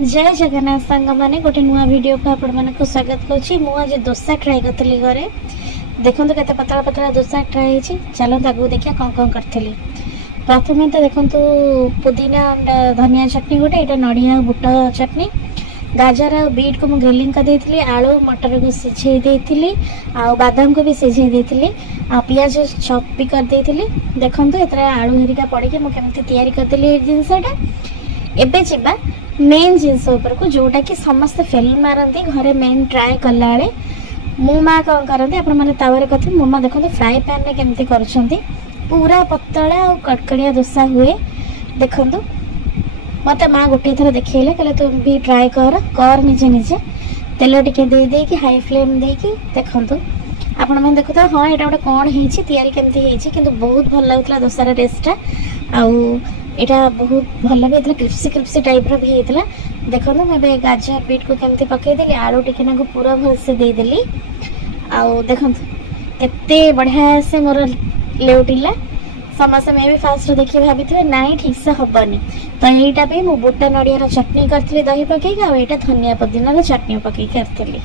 जय जगन्नाथ सांग मैंने गोटे नुआ वीडियो को आपण मानक स्वागत करुँची। मुझे डोसा ट्राए करी घरे देखो के पतला पतला डोसा ट्राए होती। चलते आगू देखिए कौन कौन करी। प्रथम तो देखो पुदीना धनिया चटनी गोटे, यहाँ नड़िया बुट चटनी, गाजर आ बीट को मुझे ग्रिलिंग कर देती, आलू मटर को सिझे देती, आ बादाम को भी सिझे देती, आ पियाज चॉप भी कर देती। देखो ये आलू हेरिका पड़ी मुझे तैयारी करदेली जिनसटा। एबे जीवा मेन जिनस को जोटा कि समस्त फेल मारती घरे मेन ट्राए कला मो माँ कौन करती आप तावे कथी मो माँ देखो फ्राए पैन में केमती कर पूरा पतला और कड़कड़िया डोसा हुए। देखो मत माँ गोटे थर देखले कहले तुम भी ट्राए कर निजे निजे तेल टिके दे कि हाई फ्लेम देकी देखो आपण मैंने देखो तो हाँ यहाँ गोटे कौन होरी केमती कि बहुत भल लगुला डोसार टेस्टा आटा बहुत भल भी होता क्रिप्सी क्रिप्सी टाइप भी होता। देखो मैं गाजर बीट को केमती पकईदेली आलू टिके ना पूरा भलसे देदेली आउ देखो केते बढ़िया से मोर लेउटिला। समस्त मैं भी फास्ट देखिए भाभी थे ना ठीक से हेनी तो यहीटा भी मुझे बुट नड़ियार चटनी करी दही पकईक आटा धनिया पुदीनार चटनी पकईक करी।